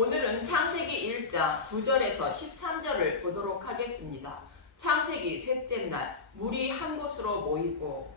오늘은 창세기 1장 9절에서 13절을 보도록 하겠습니다. 창세기 셋째 날, 물이 한 곳으로 모이고.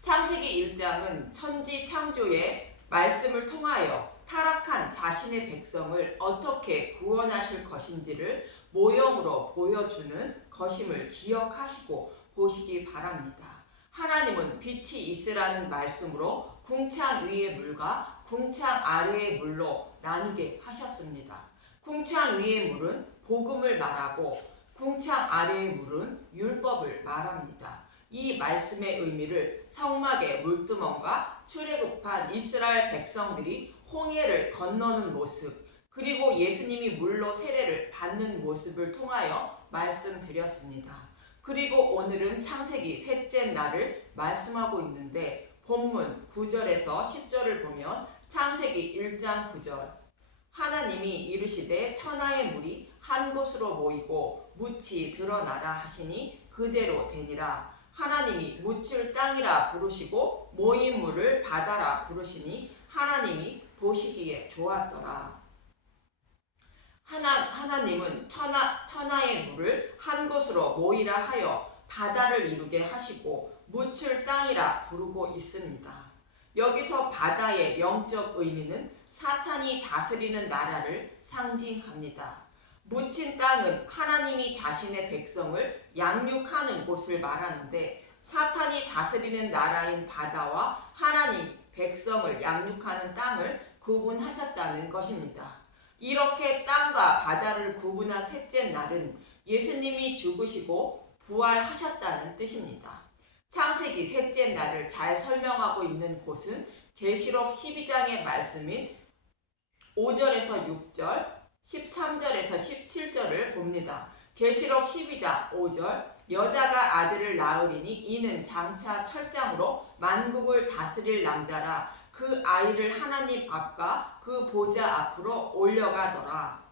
창세기 1장은 천지 창조의 말씀을 통하여 타락한 자신의 백성을 어떻게 구원하실 것인지를 모형으로 보여주는 것임을 기억하시고 보시기 바랍니다. 하나님은 빛이 있으라는 말씀으로 궁창 위의 물과 궁창 아래의 물로 나누게 하셨습니다. 궁창 위의 물은 복음을 말하고 궁창 아래의 물은 율법을 말합니다. 이 말씀의 의미를 성막의 물두멍과 출애굽한 이스라엘 백성들이 홍해를 건너는 모습, 그리고 예수님이 물로 세례를 받는 모습을 통하여 말씀드렸습니다. 그리고 오늘은 창세기 셋째 날을 말씀하고 있는데 본문 9절에서 10절을 보면 창세기 1장 9절, 하나님이 이르시되 천하의 물이 한 곳으로 모이고 묻이 드러나라 하시니 그대로 되니라. 하나님이 묻을 땅이라 부르시고 모인 물을 바다라 부르시니 하나님이 보시기에 좋았더라. 하나님은 천하의 물을 한 곳으로 모이라 하여 바다를 이루게 하시고 묻을 땅이라 부르고 있습니다. 여기서 바다의 영적 의미는 사탄이 다스리는 나라를 상징합니다. 묻힌 땅은 하나님이 자신의 백성을 양육하는 곳을 말하는데 사탄이 다스리는 나라인 바다와 하나님 백성을 양육하는 땅을 구분하셨다는 것입니다. 이렇게 땅과 바다를 구분한 셋째 날은 예수님이 죽으시고 부활하셨다는 뜻입니다. 창세기 셋째 날을 잘 설명하고 있는 곳은 계시록 12장의 말씀인 5절에서 6절, 13절에서 17절을 봅니다. 계시록 12장 5절, 여자가 아들을 낳으리니 이는 장차 철장으로 만국을 다스릴 남자라. 그 아이를 하나님 앞과 그 보좌 앞으로 올려가더라.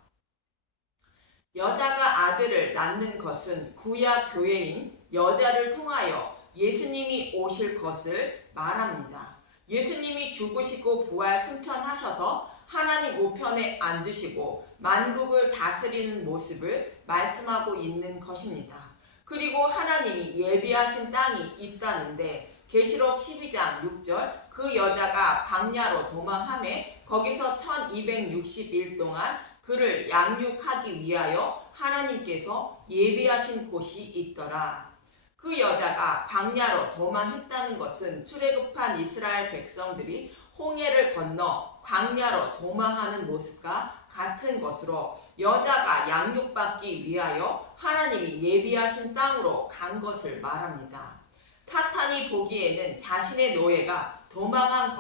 여자가 아들을 낳는 것은 구약 교회인 여자를 통하여 예수님이 오실 것을 말합니다. 예수님이 죽으시고 부활 승천하셔서 하나님 우편에 앉으시고 만국을 다스리는 모습을 말씀하고 있는 것입니다. 그리고 하나님이 예비하신 땅이 있다는데 계시록 12장 6절, 그 여자가 광야로 도망하매 거기서 1260일 동안 그를 양육하기 위하여 하나님께서 예비하신 곳이 있더라. 그 여자가 광야로 도망했다는 것은 출애굽한 이스라엘 백성들이 홍해를 건너 광야로 도망하는 모습과 같은 것으로 여자가 양육받기 위하여 하나님이 예비하신 땅으로 간 것을 말합니다. 사탄이 보기에는 자신의 노예가 도망한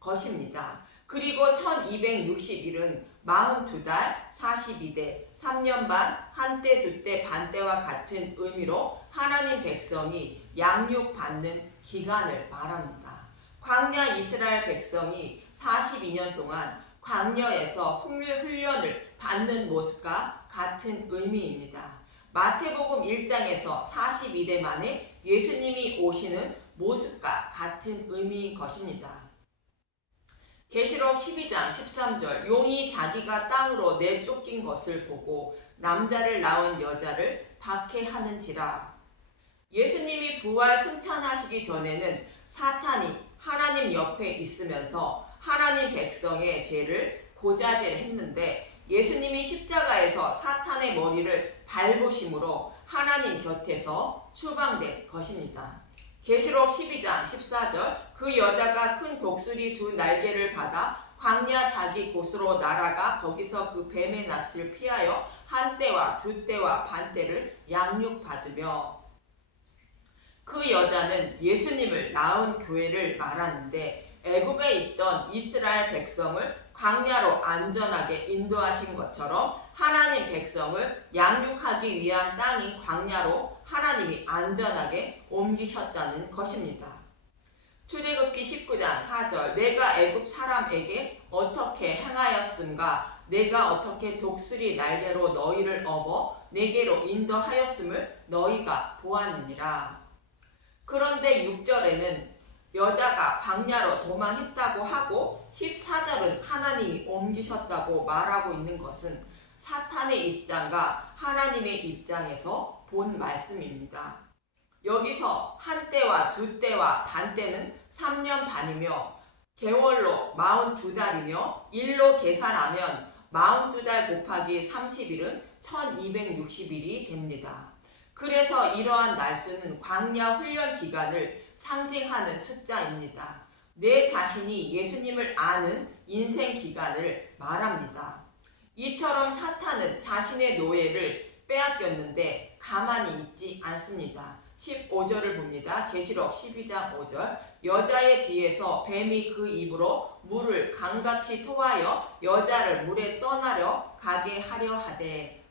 것입니다. 그리고 1260일은 42달, 42대, 3년 반, 한때, 두때, 반때와 같은 의미로 하나님 백성이 양육받는 기간을 말합니다. 광야 이스라엘 백성이 42년 동안 광야에서 훈련을 받는 모습과 같은 의미입니다. 마태복음 1장에서 42대 만에 예수님이 오시는 모습과 같은 의미인 것입니다. 계시록 12장 13절, 용이 자기가 땅으로 내쫓긴 것을 보고 남자를 낳은 여자를 박해하는지라. 예수님이 부활 승천하시기 전에는 사탄이 하나님 옆에 있으면서 하나님 백성의 죄를 고자질했는데 예수님이 십자가에서 사탄의 머리를 밟으심으로 하나님 곁에서 추방된 것입니다. 계시록 12장 14절, 그 여자가 큰 독수리 두 날개를 받아 광야 자기 곳으로 날아가 거기서 그 뱀의 낯을 피하여 한때와 두때와 반때를 양육받으며. 그 여자는 예수님을 낳은 교회를 말하는데 애굽에 있던 이스라엘 백성을 광야로 안전하게 인도하신 것처럼 하나님 백성을 양육하기 위한 땅인 광야로 하나님이 안전하게 옮기셨다는 것입니다. 출애굽기 19장 4절, 내가 애굽 사람에게 어떻게 행하였음가? 내가 어떻게 독수리 날개로 너희를 업어 내게로 인도하였음을 너희가 보았느니라. 그런데 6절에는 여자가 광야로 도망했다고 하고 14절은 하나님이 옮기셨다고 말하고 있는 것은 사탄의 입장과 하나님의 입장에서 본 말씀입니다. 여기서 한 때와 두 때와 반 때는 3년 반이며 개월로 42달이며 일로 계산하면 42달 곱하기 30일은 1260일이 됩니다. 그래서 이러한 날수는 광야 훈련 기간을 상징하는 숫자입니다. 내 자신이 예수님을 아는 인생 기간을 말합니다. 이처럼 사탄은 자신의 노예를 빼앗겼는데 가만히 있지 않습니다. 15절을 봅니다. 계시록 12장 5절. 여자의 뒤에서 뱀이 그 입으로 물을 강같이 토하여 여자를 물에 떠나려 가게 하려 하되,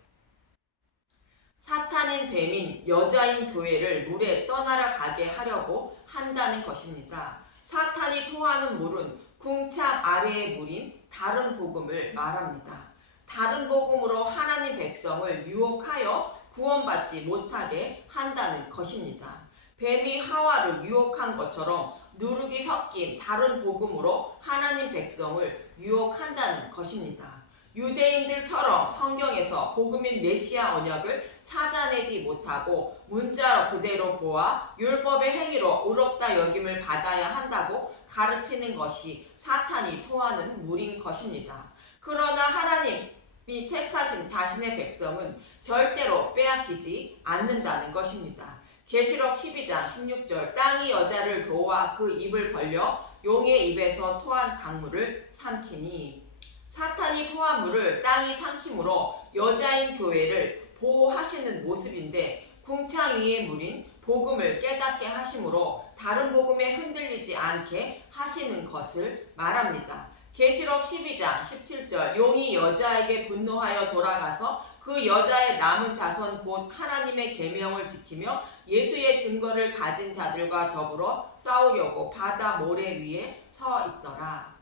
사탄인 뱀인 여자인 교회를 물에 떠나려 가게 하려고 한다는 것입니다. 사탄이 토하는 물은 궁창 아래의 물인 다른 복음을 말합니다. 다른 복음으로 하나님 백성을 유혹하여 구원받지 못하게 한다는 것입니다. 뱀이 하와를 유혹한 것처럼 누룩이 섞인 다른 복음으로 하나님 백성을 유혹한다는 것입니다. 유대인들처럼 성경에서 복음인 메시아 언약을 찾아내지 못하고 문자로 그대로 보아 율법의 행위로 의롭다 여김을 받아야 한다고 가르치는 것이 사탄이 토하는 물인 것입니다. 그러나 하나님이 택하신 자신의 백성은 절대로 빼앗기지 않는다는 것입니다. 계시록 12장 16절. 땅이 여자를 도와 그 입을 벌려 용의 입에서 토한 강물을 삼키니, 사탄이 토한 물을 땅이 삼킴으로 여자인 교회를 보호하시는 모습인데, 궁창 위의 물인 복음을 깨닫게 하심으로 다른 복음에 흔들리지 않게 하시는 것을 말합니다. 계시록 12장 17절. 용이 여자에게 분노하여 돌아가서 그 여자의 남은 자손 곧 하나님의 계명을 지키며 예수의 증거를 가진 자들과 더불어 싸우려고 바다 모래 위에 서 있더라.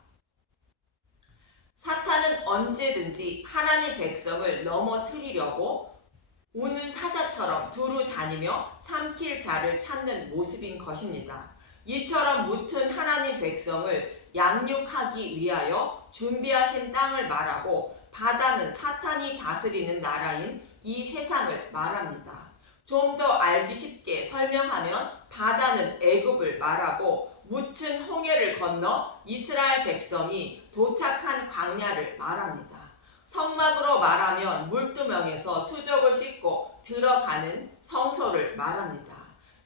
사탄은 언제든지 하나님 백성을 넘어뜨리려고 우는 사자처럼 두루 다니며 삼킬 자를 찾는 모습인 것입니다. 이처럼 묻은 하나님 백성을 양육하기 위하여 준비하신 땅을 말하고, 바다는 사탄이 다스리는 나라인 이 세상을 말합니다. 좀 더 알기 쉽게 설명하면 바다는 애굽을 말하고, 묻은 홍해를 건너 이스라엘 백성이 도착한 광야를 말합니다. 성막으로 말하면 물두멍에서 수족을 씻고 들어가는 성소를 말합니다.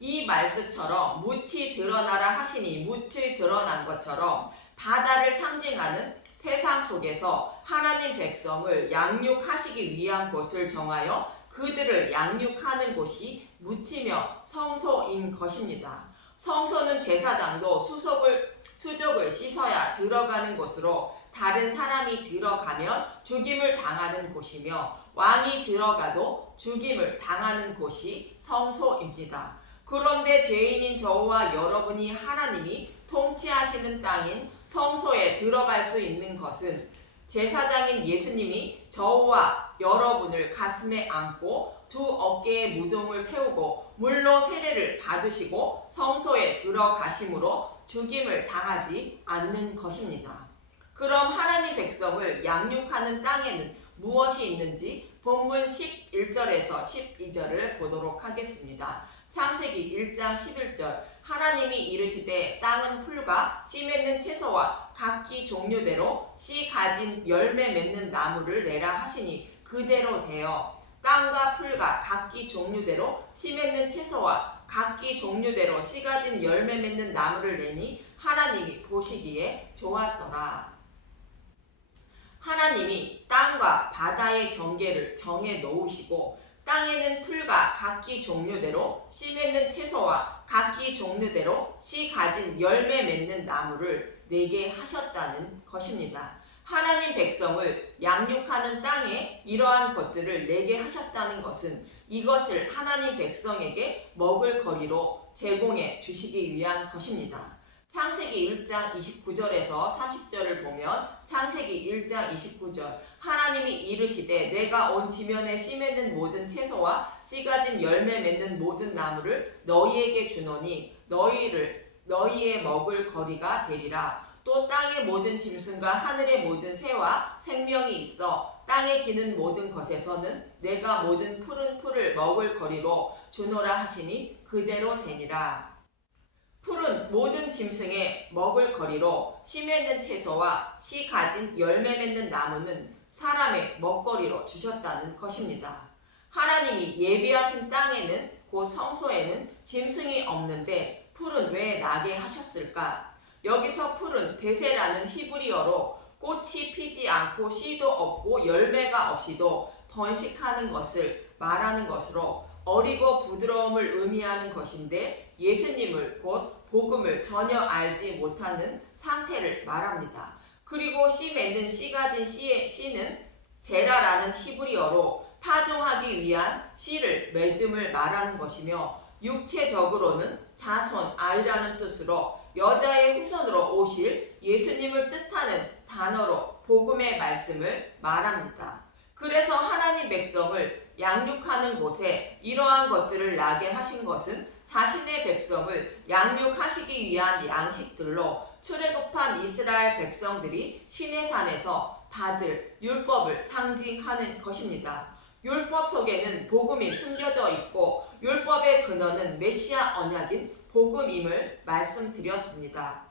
이 말씀처럼 묻이 드러나라 하시니 묻이 드러난 것처럼 바다를 상징하는 세상 속에서 하나님 백성을 양육하시기 위한 곳을 정하여 그들을 양육하는 곳이 묻히며 성소인 것입니다. 성소는 제사장도 수족을 씻어야 들어가는 곳으로 다른 사람이 들어가면 죽임을 당하는 곳이며 왕이 들어가도 죽임을 당하는 곳이 성소입니다. 그런데 죄인인 저와 여러분이 하나님이 통치하시는 땅인 성소에 들어갈 수 있는 것은 제사장인 예수님이 저와 여러분을 가슴에 안고 두 어깨에 무덤을 태우고 물로 세례를 받으시고 성소에 들어가심으로 죽임을 당하지 않는 것입니다. 그럼 하나님 백성을 양육하는 땅에는 무엇이 있는지 본문 11절에서 12절을 보도록 하겠습니다. 창세기 1장 11절. 하나님이 이르시되 땅은 풀과 씨 맺는 채소와 각기 종류대로 씨 가진 열매 맺는 나무를 내라 하시니 그대로 되어 땅과 풀과 각기 종류대로 씨 맺는 채소와 각기 종류대로 씨 가진 열매 맺는 나무를 내니 하나님이 보시기에 좋았더라. 하나님이 땅과 바다의 경계를 정해 놓으시고 땅에는 풀과 각기 종류대로 씨 맺는 채소와 각기 종류대로 씨 가진 열매 맺는 나무를 내게 하셨다는 것입니다. 하나님 백성을 양육하는 땅에 이러한 것들을 내게 하셨다는 것은 이것을 하나님 백성에게 먹을 거리로 제공해 주시기 위한 것입니다. 창세기 1장 29절에서 30절을 보면 창세기 1장 29절. 하나님이 이르시되 내가 온 지면에 씨 맺는 모든 채소와 씨 가진 열매 맺는 모든 나무를 너희에게 주노니 너희를 너희의 먹을 거리가 되리라. 또 땅의 모든 짐승과 하늘의 모든 새와 생명이 있어 땅에 기는 모든 것에서는 내가 모든 푸른 풀을 먹을 거리로 주노라 하시니 그대로 되니라. 풀은 모든 짐승의 먹을 거리로 씨 맺는 채소와 씨 가진 열매 맺는 나무는 사람의 먹거리로 주셨다는 것입니다. 하나님이 예비하신 땅에는 곧 성소에는 짐승이 없는데 풀은 왜 나게 하셨을까? 여기서 풀은 데세라는 히브리어로 꽃이 피지 않고 씨도 없고 열매가 없이도 번식하는 것을 말하는 것으로 어리고 부드러움을 의미하는 것인데 예수님을 곧 복음을 전혀 알지 못하는 상태를 말합니다. 그리고 씨 맺는 씨 가진 씨의 씨는 제라라는 히브리어로 파종하기 위한 씨를 맺음을 말하는 것이며 육체적으로는 자손, 아이라는 뜻으로 여자의 후손으로 오실 예수님을 뜻하는 단어로 복음의 말씀을 말합니다. 그래서 하나님 백성을 양육하는 곳에 이러한 것들을 나게 하신 것은 자신의 백성을 양육하시기 위한 양식들로 출애굽한 이스라엘 백성들이 시내산에서 받을 율법을 상징하는 것입니다. 율법 속에는 복음이 숨겨져 있고 율법의 근원은 메시아 언약인 복음임을 말씀드렸습니다.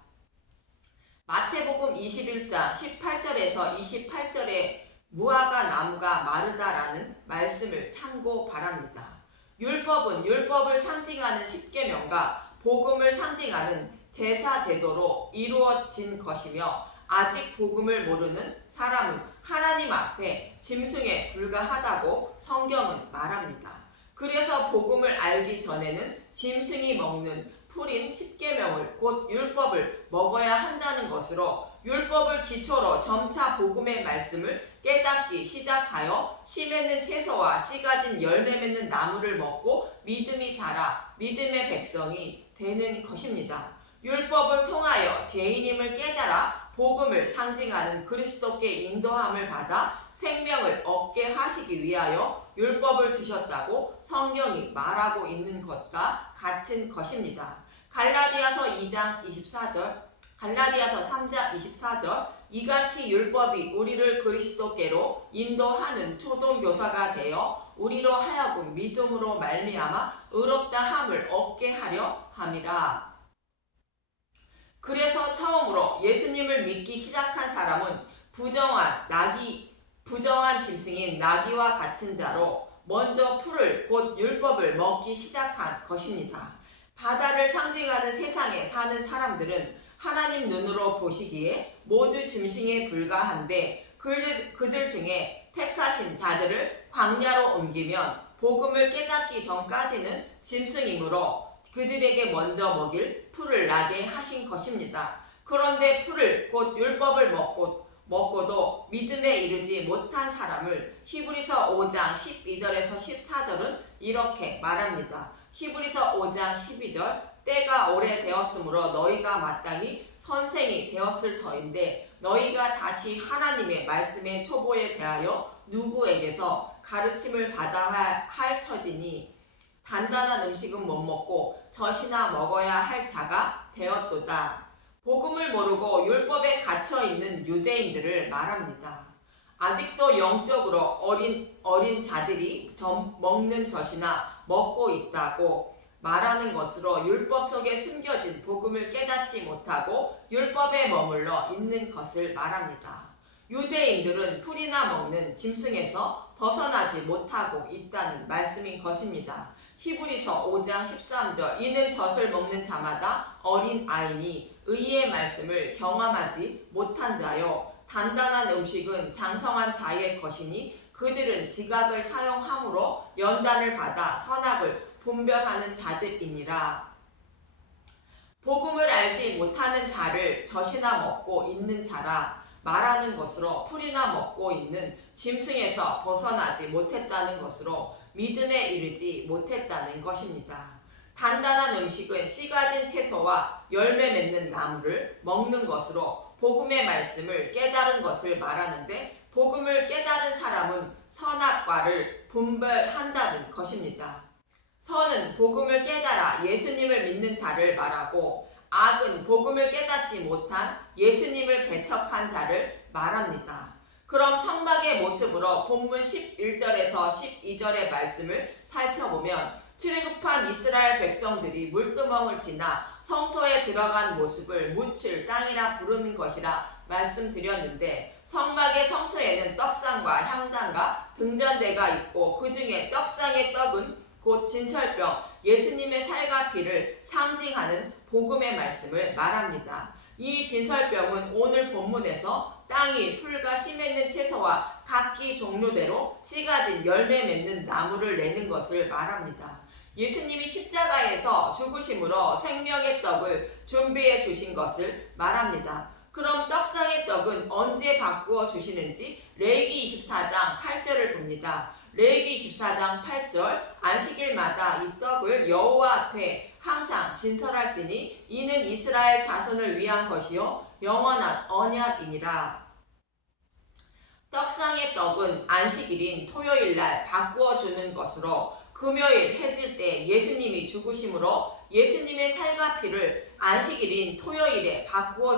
마태복음 21장 18절에서 28절에 무화과 나무가 마르다라는 말씀을 참고 바랍니다. 율법은 율법을 상징하는 십계명과 복음을 상징하는 제사 제도로 이루어진 것이며 아직 복음을 모르는 사람은 하나님 앞에 짐승에 불과하다고 성경은 말합니다. 그래서 복음을 알기 전에는 짐승이 먹는 풀인 십계명을 곧 율법을 먹어야 한다는 것으로 율법을 기초로 점차 복음의 말씀을 깨닫기 시작하여 씨 맺는 채소와 씨 가진 열매 맺는 나무를 먹고 믿음이 자라 믿음의 백성이 되는 것입니다. 율법을 통하여 죄인임을 깨달아 복음을 상징하는 그리스도께 인도함을 받아 생명을 얻게 하시기 위하여 율법을 주셨다고 성경이 말하고 있는 것과 같은 것입니다. 갈라디아서 2장 24절, 갈라디아서 3장 24절, 이같이 율법이 우리를 그리스도께로 인도하는 초동교사가 되어 우리로 하여금 믿음으로 말미암아 의롭다 함을 얻게 하려 함이라. 그래서 처음으로 예수님을 믿기 시작한 사람은 부정한 짐승인 나귀와 같은 자로 먼저 풀을 곧 율법을 먹기 시작한 것입니다. 바다를 상징하는 세상에 사는 사람들은 하나님 눈으로 보시기에 모두 짐승에 불과한데 그들 중에 택하신 자들을 광야로 옮기면 복음을 깨닫기 전까지는 짐승이므로 그들에게 먼저 먹일 풀을 나게 하신 것입니다. 그런데 풀을 곧 율법을 먹고도 믿음에 이르지 못한 사람을 히브리서 5장 12절에서 14절은 이렇게 말합니다. 히브리서 5장 12절, 때가 오래되었으므로 너희가 마땅히 선생이 되었을 터인데 너희가 다시 하나님의 말씀의 초보에 대하여 누구에게서 가르침을 받아야 할 처지니 단단한 음식은 못 먹고 젖이나 먹어야 할 자가 되었도다. 복음을 모르고 율법에 갇혀있는 유대인들을 말합니다. 아직도 영적으로 어린 자들이 먹는 젖이나 먹고 있다고 말하는 것으로 율법 속에 숨겨진 복음을 깨닫지 못하고 율법에 머물러 있는 것을 말합니다. 유대인들은 풀이나 먹는 짐승에서 벗어나지 못하고 있다는 말씀인 것입니다. 히브리서 5장 13절, 이는 젖을 먹는 자마다 어린 아이니 의의 말씀을 경험하지 못한 자요 단단한 음식은 장성한 자의 것이니 그들은 지각을 사용함으로 연단을 받아 선악을 분별하는 자들이니라. 복음을 알지 못하는 자를 젖이나 먹고 있는 자라 말하는 것으로 풀이나 먹고 있는 짐승에서 벗어나지 못했다는 것으로 믿음에 이르지 못했다는 것입니다. 단단한 음식은 씨 가진 채소와 열매 맺는 나무를 먹는 것으로 복음의 말씀을 깨달은 것을 말하는데 복음을 깨달은 사람은 선악과를 분별한다는 것입니다. 선은 복음을 깨달아 예수님을 믿는 자를 말하고 악은 복음을 깨닫지 못한 예수님을 배척한 자를 말합니다. 그럼 성막의 모습으로 본문 11절에서 12절의 말씀을 살펴보면 출애굽한 이스라엘 백성들이 물두멍을 지나 성소에 들어간 모습을 묻힐 땅이라 부르는 것이라 말씀드렸는데, 성막의 성소에는 떡상과 향단과 등잔대가 있고 그 중에 떡상의 떡은 곧 진설병, 예수님의 살과 피를 상징하는 복음의 말씀을 말합니다. 이 진설병은 오늘 본문에서 땅이 풀과 씨 맺는 채소와 각기 종류대로 씨 가진 열매 맺는 나무를 내는 것을 말합니다. 예수님이 십자가에서 죽으심으로 생명의 떡을 준비해 주신 것을 말합니다. 그럼 떡상의 떡은 언제 바꾸어 주시는지 레위기 24장 8절을 봅니다. 레위기 24장 8절, 안식일마다 이 떡을 여호와 앞에 항상 진설할지니 이는 이스라엘 자손을 위한 것이요 영원한 언약이니라. 떡상의 떡은 안식일인 토요일날 바꾸어 주는 것으로, 금요일 해질 때 예수님이 죽으심으로 예수님의 살과 피를 안식일인 토요일에 바꾸어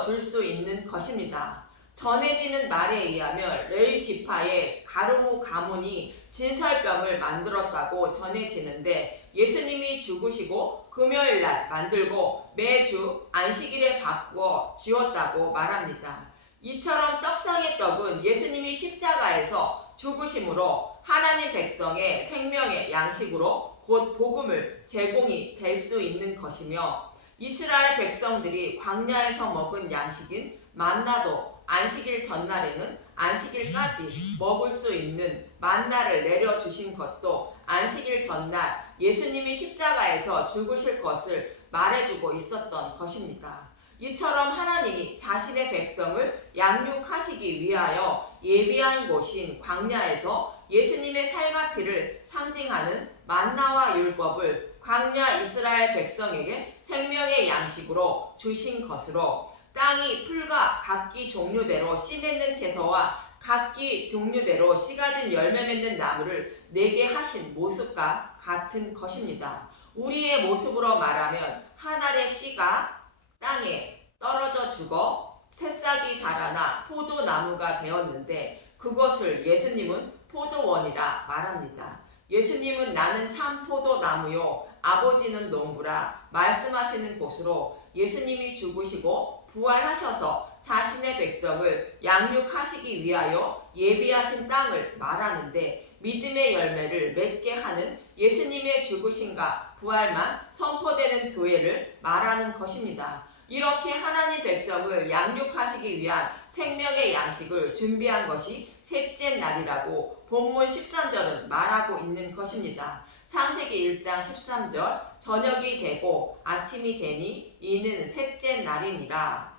줄 수 있는 것입니다. 전해지는 말에 의하면 레위 지파의 가르무 가문이 진설병을 만들었다고 전해지는데, 예수님이 죽으시고 금요일날 만들고 매주 안식일에 바꾸어 지었다고 말합니다. 이처럼 떡상의 떡은 예수님이 십자가에서 죽으심으로 하나님 백성의 생명의 양식으로 곧 복음을 제공이 될 수 있는 것이며, 이스라엘 백성들이 광야에서 먹은 양식인 만나도 안식일 전날에는 안식일까지 먹을 수 있는 만나를 내려주신 것도 안식일 전날 예수님이 십자가에서 죽으실 것을 말해주고 있었던 것입니다. 이처럼 하나님이 자신의 백성을 양육하시기 위하여 예비한 곳인 광야에서 예수님의 살과 피를 상징하는 만나와 율법을 광야 이스라엘 백성에게 생명의 양식으로 주신 것으로, 땅이 풀과 각기 종류대로 씨 맺는 채소와 각기 종류대로 씨 가진 열매 맺는 나무를 내게 하신 모습과 같은 것입니다. 우리의 모습으로 말하면 한 알의 씨가 땅에 떨어져 죽어 새싹이 자라나 포도나무가 되었는데, 그것을 예수님은 포도원이라 말합니다. 예수님은 나는 참 포도나무요 아버지는 농부라 말씀하시는 곳으로 예수님이 죽으시고 부활하셔서 자신의 백성을 양육하시기 위하여 예비하신 땅을 말하는데, 믿음의 열매를 맺게 하는 예수님의 죽으심과 부활만 선포되는 교회를 말하는 것입니다. 이렇게 하나님 백성을 양육하시기 위한 생명의 양식을 준비한 것이 셋째 날이라고 본문 13절은 말하고 있는 것입니다. 창세기 1장 13절, 저녁이 되고 아침이 되니 이는 셋째 날이니라.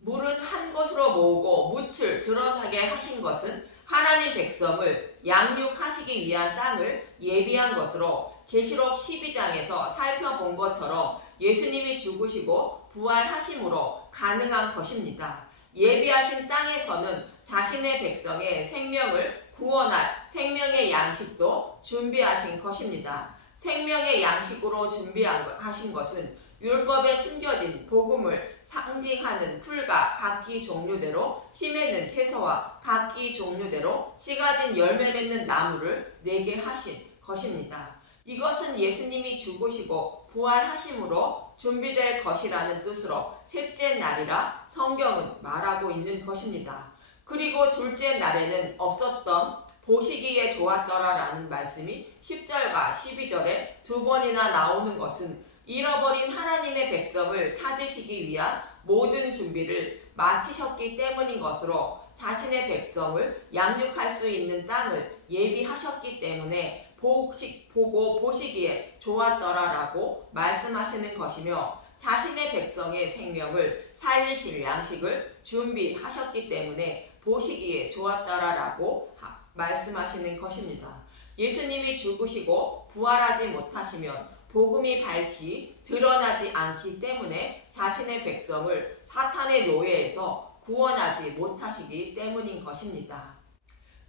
물은 한 곳으로 모으고 묻을 드러나게 하신 것은 하나님 백성을 양육하시기 위한 땅을 예비한 것으로, 계시록 12장에서 살펴본 것처럼 예수님이 죽으시고 부활하심으로 가능한 것입니다. 예비하신 땅에서는 자신의 백성의 생명을 구원할 생명의 양식도 준비하신 것입니다. 생명의 양식으로 준비하신 것은 율법에 숨겨진 복음을 상징하는 풀과 각기 종류대로 씨 맺는 채소와 각기 종류대로 씨 가진 열매 맺는 나무를 내게 하신 것입니다. 이것은 예수님이 죽으시고 부활하심으로 준비될 것이라는 뜻으로 셋째 날이라 성경은 말하고 있는 것입니다. 그리고 둘째 날에는 없었던 보시기에 좋았더라라는 말씀이 10절과 12절에 두 번이나 나오는 것은 잃어버린 하나님의 백성을 찾으시기 위한 모든 준비를 마치셨기 때문인 것으로, 자신의 백성을 양육할 수 있는 땅을 예비하셨기 때문에 보고 보시기에 좋았더라라고 말씀하시는 것이며, 자신의 백성의 생명을 살리실 양식을 준비하셨기 때문에 보시기에 좋았더라라고 말씀하시는 것입니다. 예수님이 죽으시고 부활하지 못하시면 복음이 밝히 드러나지 않기 때문에 자신의 백성을 사탄의 노예에서 구원하지 못하시기 때문인 것입니다.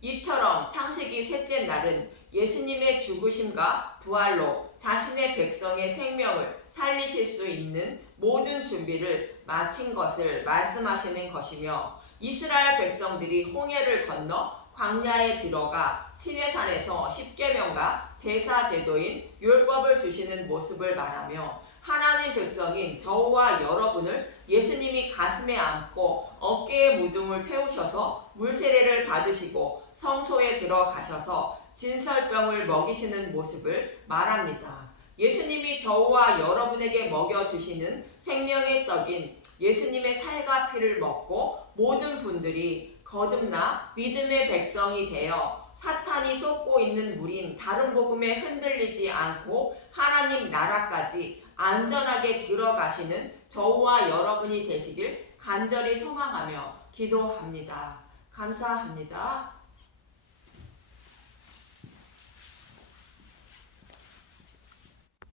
이처럼 창세기 셋째 날은 예수님의 죽으심과 부활로 자신의 백성의 생명을 살리실 수 있는 모든 준비를 마친 것을 말씀하시는 것이며, 이스라엘 백성들이 홍해를 건너 광야에 들어가 시내산에서 십계명과 제사 제도인 율법을 주시는 모습을 말하며, 하나님 백성인 저와 여러분을 예수님이 가슴에 안고 어깨에 무등을 태우셔서 물세례를 받으시고 성소에 들어가셔서 진설병을 먹이시는 모습을 말합니다. 예수님이 저와 여러분에게 먹여주시는 생명의 떡인 예수님의 살과 피를 먹고 모든 분들이 거듭나 믿음의 백성이 되어 사탄이 쏟고 있는 물인 다른 복음에 흔들리지 않고 하나님 나라까지 안전하게 들어가시는 저와 여러분이 되시길 간절히 소망하며 기도합니다. 감사합니다.